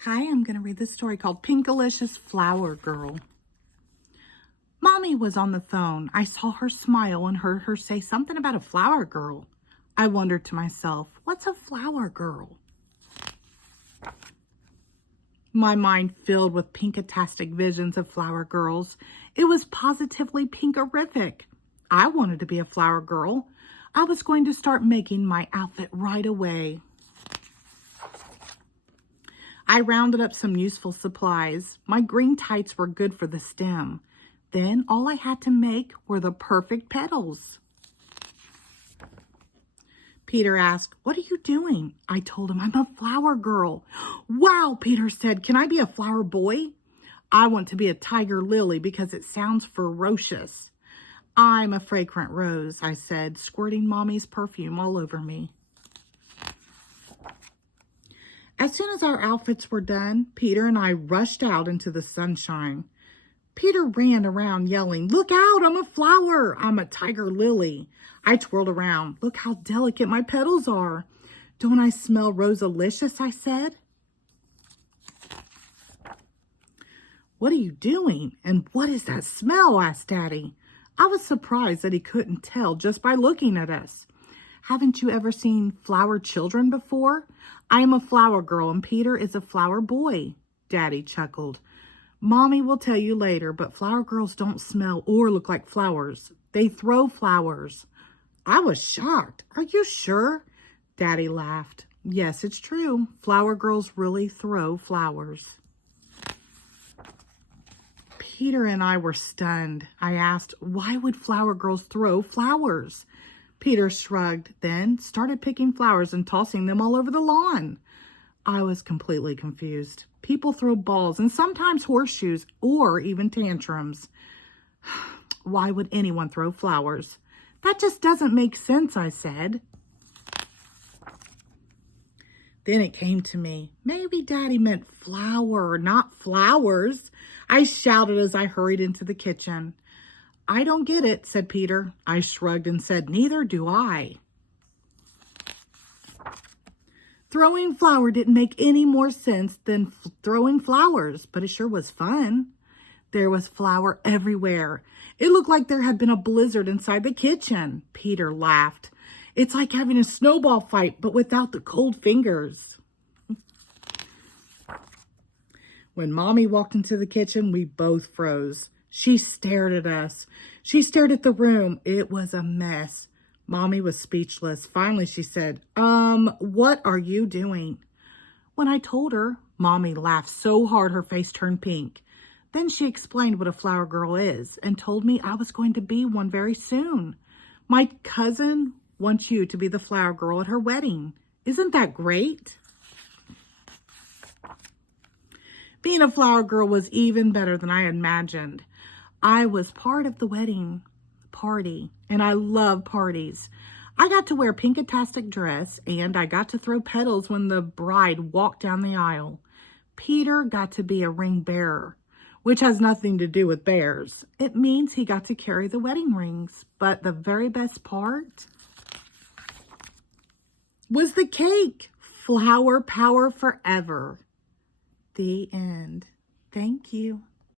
Hi, I'm going to read this story called Pinkalicious Flower Girl. Mommy was on the phone. I saw her smile and heard her say something about a flower girl. I wondered to myself, what's a flower girl? My mind filled with pinkatastic visions of flower girls. It was positively pinkerific. I wanted to be a flower girl. I was going to start making my outfit right away. I rounded up some useful supplies. My green tights were good for the stem. Then all I had to make were the perfect petals. Peter asked, "What are you doing?" I told him, "I'm a flower girl." "Wow," Peter said, "can I be a flower boy?" "I want to be a tiger lily because it sounds ferocious." "I'm a fragrant rose," I said, squirting Mommy's perfume all over me. As soon as our outfits were done, Peter and I rushed out into the sunshine. Peter ran around yelling, "Look out, I'm a flower. I'm a tiger lily." I twirled around. "Look how delicate my petals are. Don't I smell rosalicious?" I said. "What are you doing? And what is that smell?" asked Daddy. I was surprised that he couldn't tell just by looking at us. "Haven't you ever seen flower children before? I am a flower girl and Peter is a flower boy." Daddy chuckled. "Mommy will tell you later, but flower girls don't smell or look like flowers. They throw flowers." I was shocked. "Are you sure?" Daddy laughed. "Yes, it's true. Flower girls really throw flowers." Peter and I were stunned. I asked, "Why would flower girls throw flowers?" Peter shrugged, then started picking flowers and tossing them all over the lawn. I was completely confused. People throw balls and sometimes horseshoes or even tantrums. Why would anyone throw flowers? "That just doesn't make sense," I said. Then it came to me. Maybe Daddy meant flower, not flowers. I shouted as I hurried into the kitchen. "I don't get it," said Peter. I shrugged and said, "Neither do I." Throwing flour didn't make any more sense than throwing flowers, but it sure was fun. There was flour everywhere. It looked like there had been a blizzard inside the kitchen. Peter laughed. "It's like having a snowball fight, but without the cold fingers." When Mommy walked into the kitchen, we both froze. She stared at us. She stared at the room. It was a mess. Mommy was speechless. Finally, she said, "What are you doing?" When I told her, Mommy laughed so hard her face turned pink. Then she explained what a flower girl is and told me I was going to be one very soon. "My cousin wants you to be the flower girl at her wedding. Isn't that great?" Being a flower girl was even better than I had imagined. I was part of the wedding party, and I love parties. I got to wear a pinkatastic dress, and I got to throw petals when the bride walked down the aisle. Peter got to be a ring bearer, which has nothing to do with bears. It means he got to carry the wedding rings. But the very best part was the cake. Flower power forever. The end. Thank you.